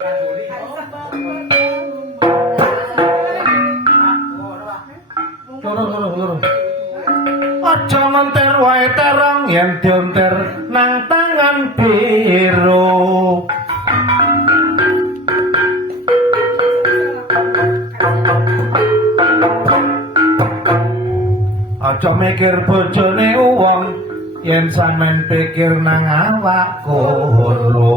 Aja menter wae terang yen diunter nang tangan biru. Aja mikir bojone uwong yen sampean pikir nang awakku loro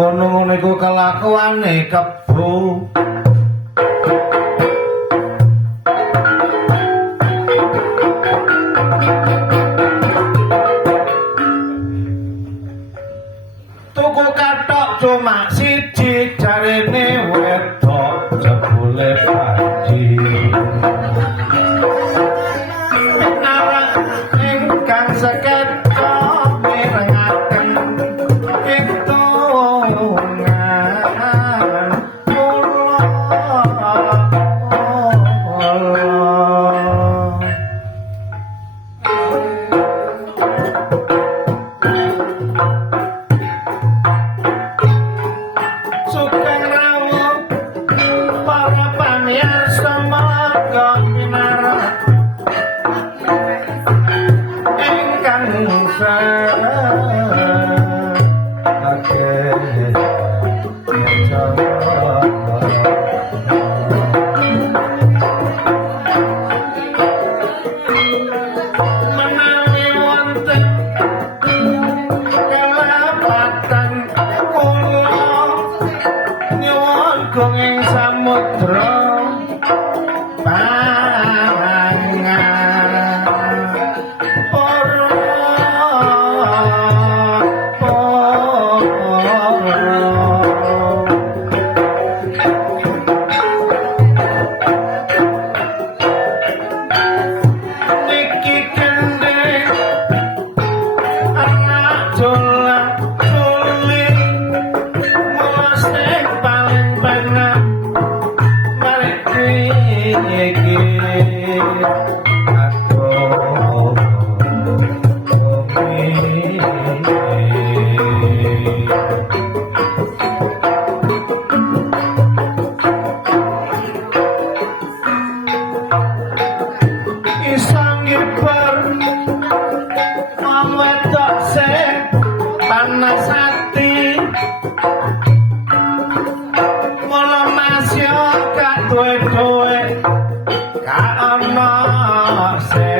ngono-ngono iku kelakuane kebru. মাসে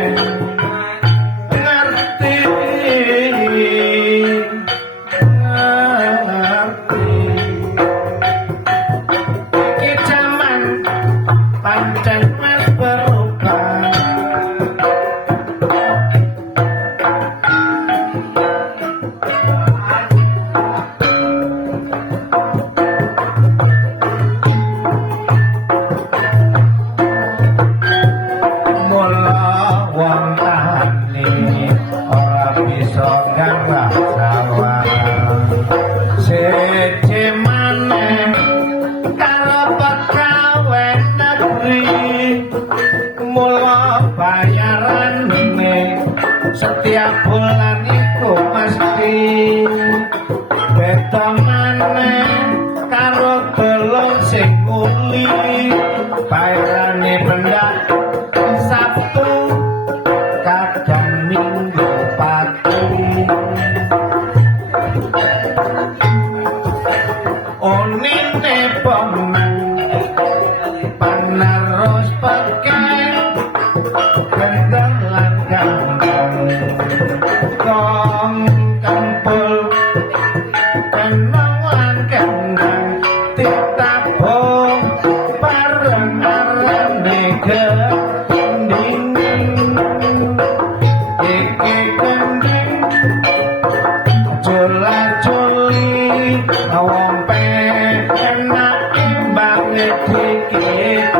I won't pay, and not in back,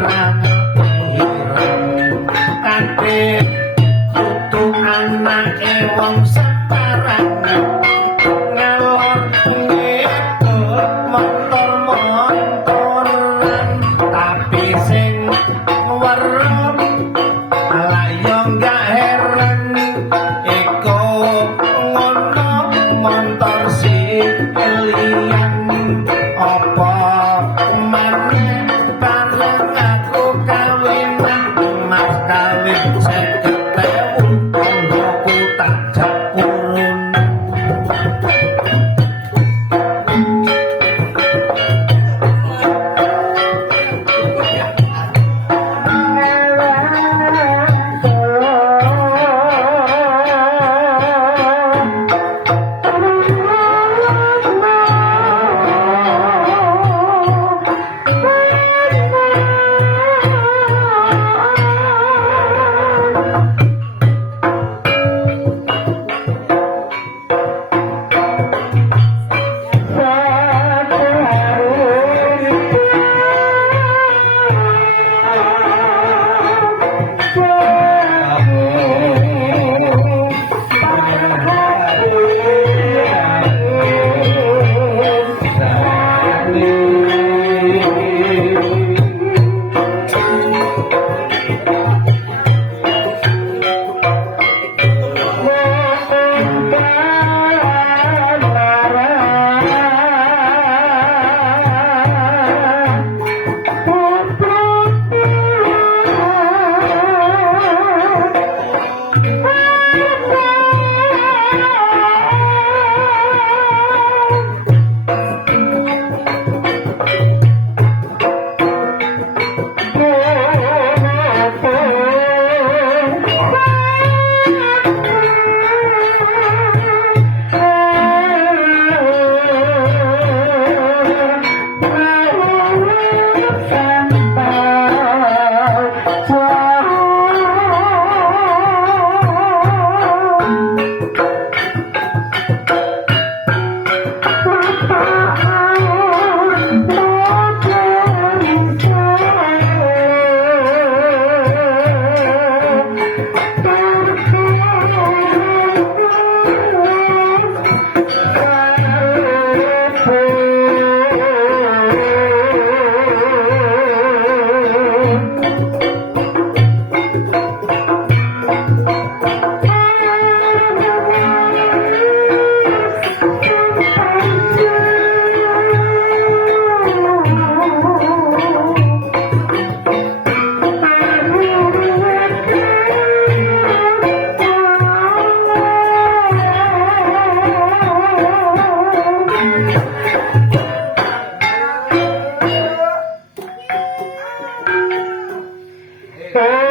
Oh!